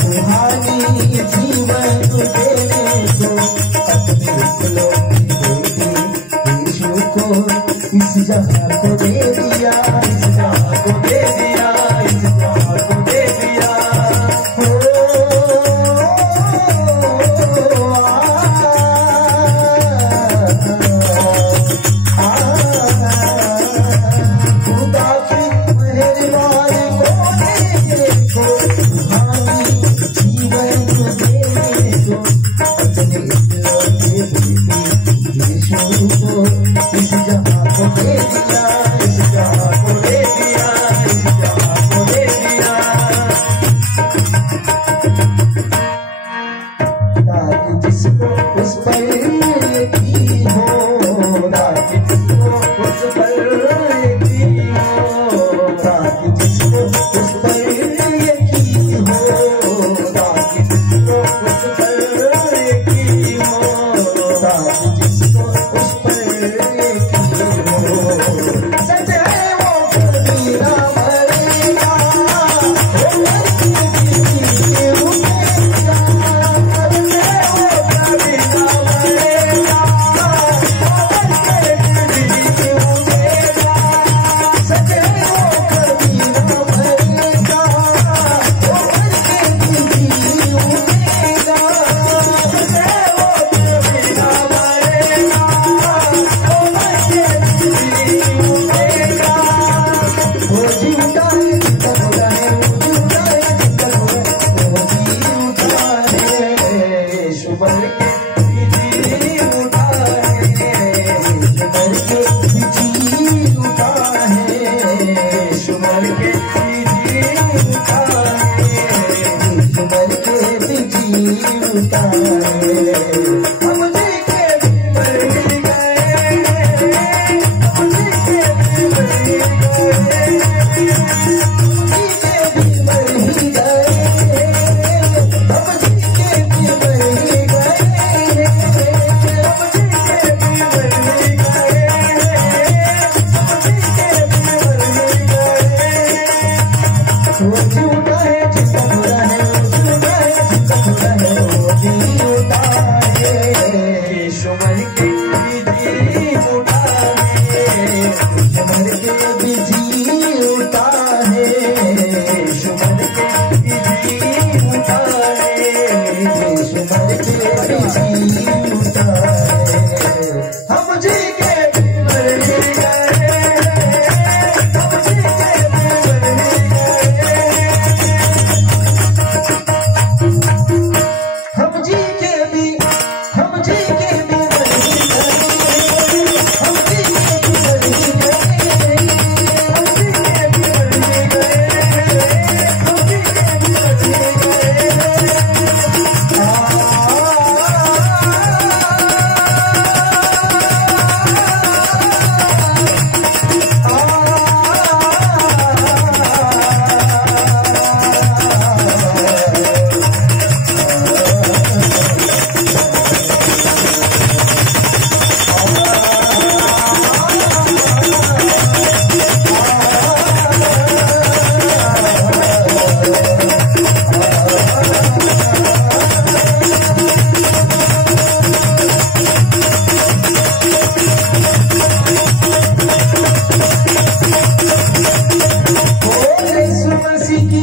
रूहानी जीवन देने को अपने इकलौती बेटी यीशु को इस जहां को दे दिया, इस जहां को दे दिया, इस जहां को दे दिया। खुदा की मेहरबानी को रूहानी जीवन देने को अपने इकलौते बेटी यीशु को इस जहां को दे दिया, इस जहां को दे दिया, इस जहां को दे दिया। ताकि जिसको उस पर यकीन हो, ताकि जिसको उस पर यकीन हो, ताकि जिसको उस पर यकीन हो, ताकि जिसको उस पर यकीन हो, ताकि जिसको उस पर यकीन हो। सच है वो कभी ना मरेगा, वो मरके भी उठेगा। सच है वो कभी ना मरेगा, वो मरके भी उठेगा। सच है वो कभी ना मरेगा, वो मरके भी उठेगा। सच है वो कभी ना मरेगा, वो मरके भी उठेगा। वो जीवता है, जिंदा होता है, वो जीवता है, जिंदा होता है, वो जीवता है। यीशु मर के भी जी उठा है, यीशु मर के भी जी उठा है, यीशु मर के भी जी उठा है, यीशु मर के भी जी उठा है। हम जी के भी मर ही गए, हम जी के भी मर ही गए, हम जी के भी मर ही गए, हम जी के भी मर ही गए, हम जी के भी मर ही गए, हम जी के भी मर ही गए। वो जीवता है, जिंदा होता है, वो जीवता है, जिंदा होता है, वो जीवता है। यीशु मर के भी जी उठा है, यीशु मर के भी जी उठा है, यीशु मर के भी जी उठा है, यीशु मर के भी जी उठा है। हम जी के भी मर ही गए, हम जी के भी मर ही गए, हम जी के भी, हम जी के भी मर ही गए, हम जी के भी मर ही गए, हम जी के भी मर ही गए, हम जी के भी मर ही गए। यीशु मसीह की